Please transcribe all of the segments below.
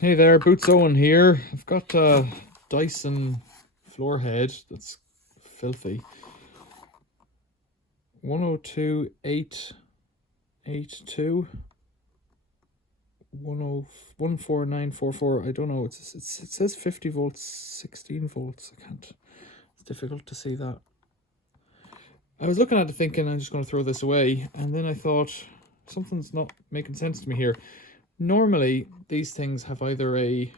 Hey there, Boots Owen here. I've got a Dyson floor head that's filthy. 102.882. 14944. I don't know. It says 50 volts, 16 volts. I can't. It's difficult to see that. I was looking at it thinking I'm just going to throw this away, and then I thought something's not making sense to me here. Normally, these things have either a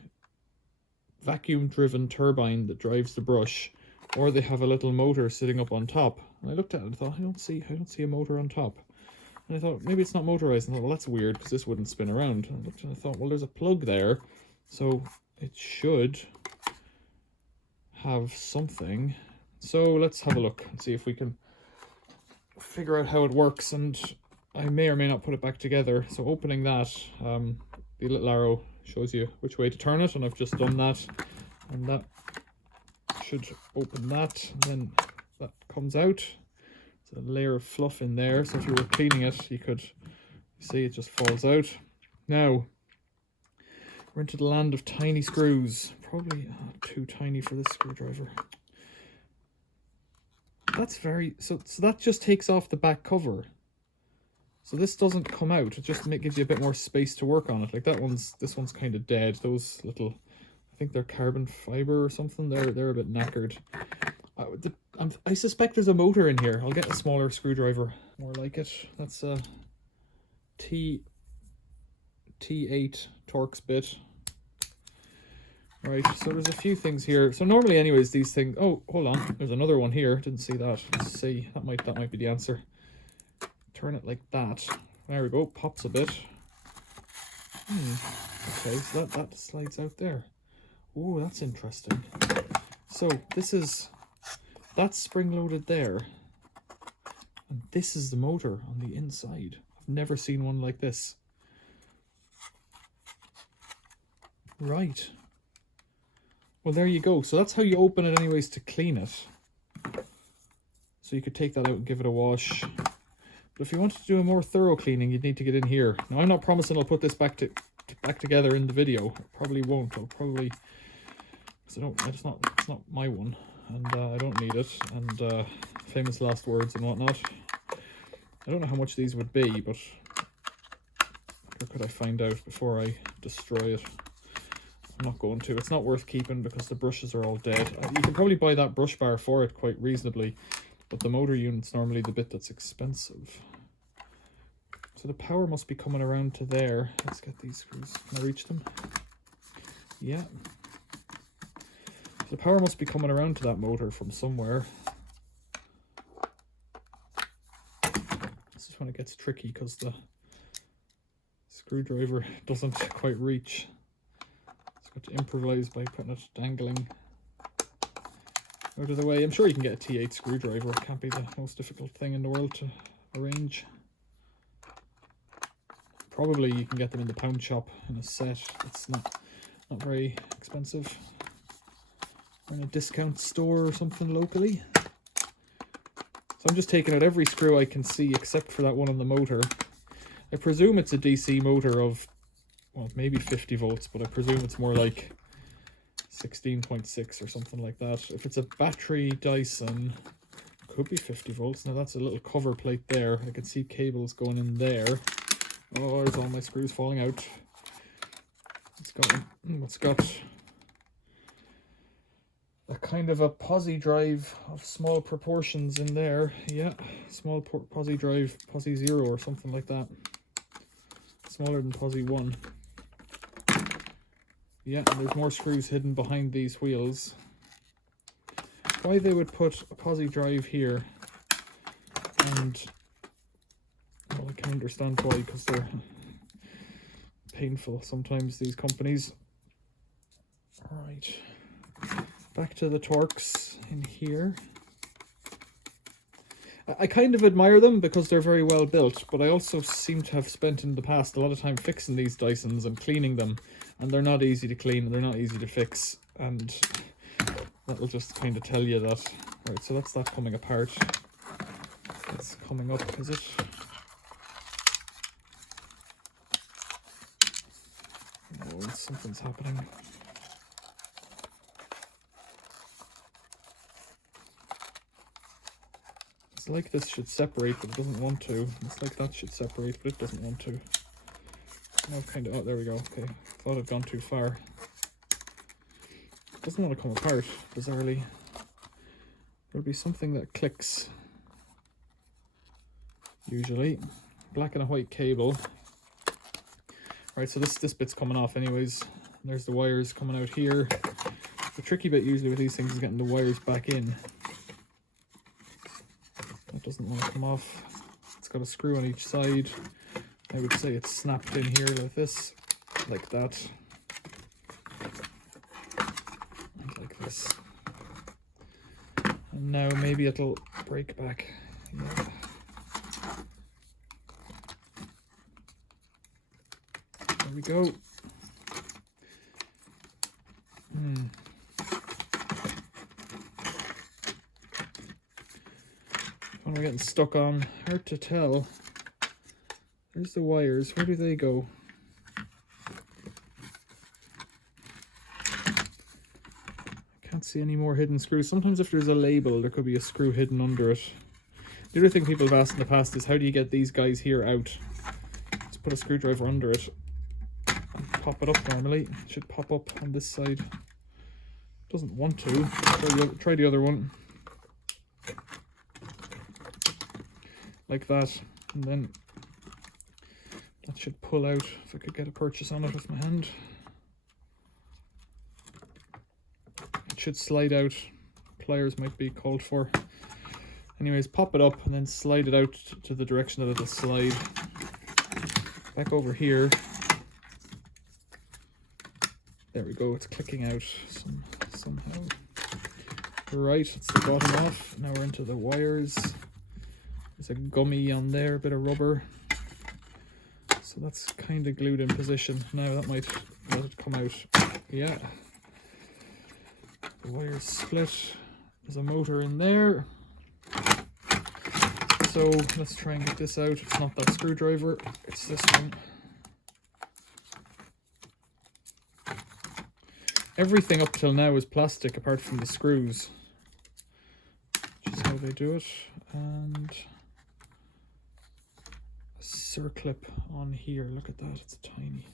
vacuum-driven turbine that drives the brush, or they have a little motor sitting up on top. And I looked at it and thought, I don't see a motor on top. And I thought, maybe it's not motorized. And I thought, well, that's weird because this wouldn't spin around. And I looked and I thought, well, there's a plug there, so it should have something. So let's have a look and see if we can figure out how it works. And I may or may not put it back together. So opening that, the little arrow shows you which way to turn it, and I've just done that, and that should open that, and then that comes out. There's a layer of fluff in there, so if you were cleaning it, you could see it just falls out. Now we're into the land of tiny screws, probably too tiny for this screwdriver. That's very so that just takes off the back cover. So this doesn't come out, it just gives you a bit more space to work on it. Like this one's kind of dead. Those little, I think they're carbon fiber or something. They're a bit knackered. I suspect there's a motor in here. I'll get a smaller screwdriver, more like it. That's a T8 Torx bit. Right, so there's a few things here. So normally anyways, these things, oh, hold on, there's another one here. Didn't see that. Let's see, that might be the answer. Turn it like that. There we go, pops a bit. Okay, so that slides out there. Oh, that's interesting. So that's spring-loaded there. And this is the motor on the inside. I've never seen one like this. Right. Well, there you go. So that's how you open it anyways to clean it. So you could take that out and give it a wash. But if you wanted to do a more thorough cleaning, you'd need to get in here. Now, I'm not promising I'll put this back together in the video. I probably won't. I'll probably, because it's not my one, and I don't need it. And famous last words and whatnot. I don't know how much these would be, but how could I find out before I destroy it? I'm not going to. It's not worth keeping because the brushes are all dead. You can probably buy that brush bar for it quite reasonably. But the motor unit's normally the bit that's expensive. So the power must be coming around to there. Let's get these screws. Can I reach them? Yeah. So the power must be coming around to that motor from somewhere. This is when it gets tricky because the screwdriver doesn't quite reach. It's got to improvise by putting it dangling out of the way. I'm sure you can get a T8 screwdriver. It can't be the most difficult thing in the world to arrange. Probably you can get them in the pound shop in a set. It's not very expensive. Or in a discount store or something locally. So I'm just taking out every screw I can see except for that one on the motor. I presume it's a DC motor of, well, maybe 50 volts, but I presume it's more like 16.6 or something like that. If it's a battery Dyson, it could be 50 volts. Now that's a little cover plate there. I can see cables going in there. Oh, there's all my screws falling out. It's got a kind of a posi drive of small proportions in there. Yeah, small posi drive, posi 0 or something like that. Smaller than posi 1. Yeah, and there's more screws hidden behind these wheels. Why they would put a posi drive here, and well, I can understand why, because they're painful sometimes, these companies. Alright, back to the Torx in here. I kind of admire them because they're very well built, but I also seem to have spent in the past a lot of time fixing these Dysons and cleaning them, and they're not easy to clean, they're not easy to fix, and that'll just kind of tell you that. Right, so that's that coming apart. It's coming up, is it? No. something's happening. It's like this should separate, but it doesn't want to. It's like that should separate, but it doesn't want to. Now kind of, oh, there we go. Okay, thought I'd gone too far. It doesn't want to come apart, bizarrely. There'll be something that clicks. Usually. Black and a white cable. Right, so this bit's coming off anyways. There's the wires coming out here. The tricky bit usually with these things is getting the wires back in. That doesn't want to come off. It's got a screw on each side. I would say it's snapped in here like this, like that, and like this. And now maybe it'll break back. Yeah. There we go. What am I getting stuck on? Hard to tell. There's the wires. Where do they go? I can't see any more hidden screws. Sometimes if there's a label, there could be a screw hidden under it. The other thing people have asked in the past is how do you get these guys here out? Just put a screwdriver under it and pop it up normally. It should pop up on this side. Doesn't want to. Try the other one. Like that. And then that should pull out if I could get a purchase on it with my hand. It should slide out. Pliers might be called for. Anyways, pop it up and then slide it out to the direction that it'll slide. Back over here. There we go, it's clicking out somehow. Right, it's the bottom off. Now we're into the wires. There's a gummy on there, a bit of rubber. So that's kind of glued in position. Now that might let it come out. Yeah. The wire's split. There's a motor in there. So let's try and get this out. It's not that screwdriver, it's this one. Everything up till now is plastic apart from the screws. Which is how they do it. And circlip on here. Look at that, it's tiny.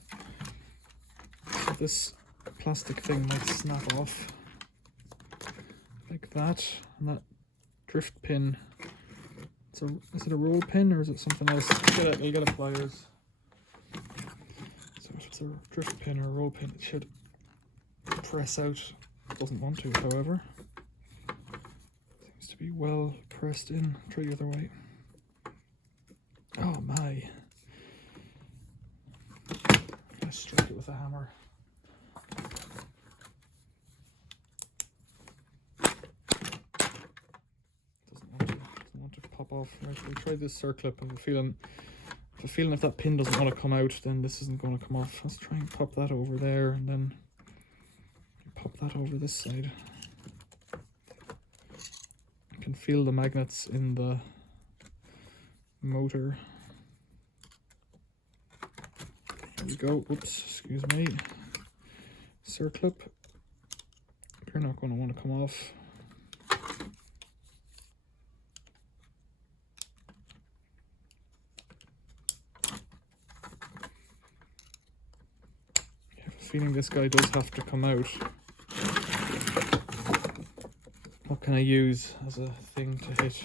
So this plastic thing might snap off like that, and that drift pin. Is it a roll pin or is it something else? You'll get a pliers. So if it's a drift pin or a roll pin, it should press out. It doesn't want to, however. Seems to be well pressed in. Try the other way. Oh my. Let's strike it with a hammer. Doesn't want to pop off. Right, we'll try this circlip. I have a feeling if that pin doesn't want to come out, then this isn't going to come off. Let's try and pop that over there and then pop that over this side. You can feel the magnets in the motor. There we go. Oops, excuse me. Circlip. You're not going to want to come off. I have a feeling this guy does have to come out. What can I use as a thing to hit?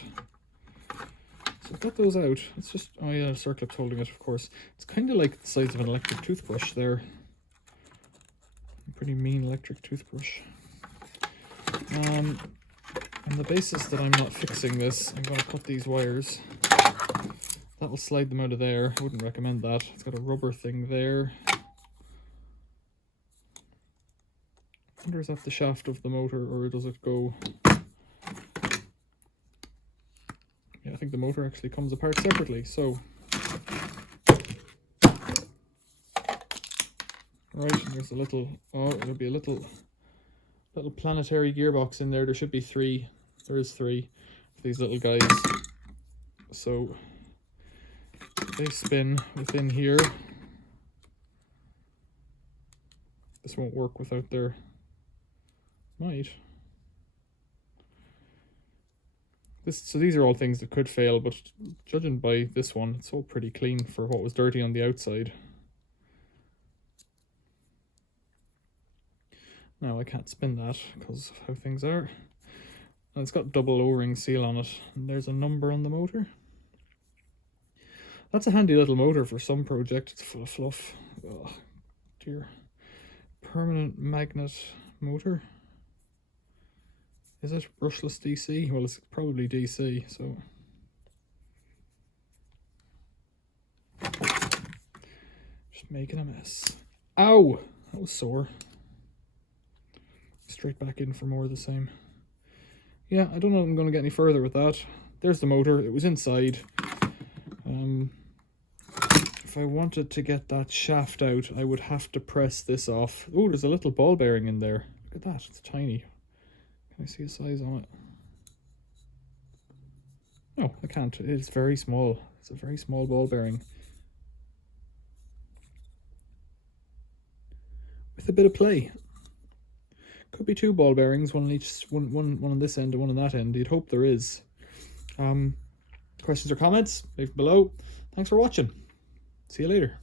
So I've got those out. It's just, oh yeah, the circlip's holding it, of course. It's kind of like the size of an electric toothbrush there. A pretty mean electric toothbrush. On the basis that I'm not fixing this, I'm going to cut these wires. That will slide them out of there. I wouldn't recommend that. It's got a rubber thing there. I wonder, is that the shaft of the motor, or does it go... Yeah, I think the motor actually comes apart separately, so... Right, and there's a little... Oh, there'll be a little planetary gearbox in there. There should be 3. There is 3 of these little guys. So they spin within here. This won't work without their... Might. So these are all things that could fail, but judging by this one, it's all pretty clean for what was dirty on the outside. Now I can't spin that because of how things are. And it's got double O-ring seal on it, and there's a number on the motor. That's a handy little motor for some project. It's full of fluff. Oh, dear. Permanent magnet motor. Is it brushless DC? Well, it's probably DC, so... Just making a mess. Ow! That was sore. Straight back in for more of the same. Yeah, I don't know if I'm going to get any further with that. There's the motor. It was inside. If I wanted to get that shaft out, I would have to press this off. Oh, there's a little ball bearing in there. Look at that. It's tiny. Can I see a size on it? No, I can't. It is very small. It's a very small ball bearing. With a bit of play. Could be 2 ball bearings, one on each, one on this end and one on that end. You'd hope there is. Questions or comments? Leave them below. Thanks for watching. See you later.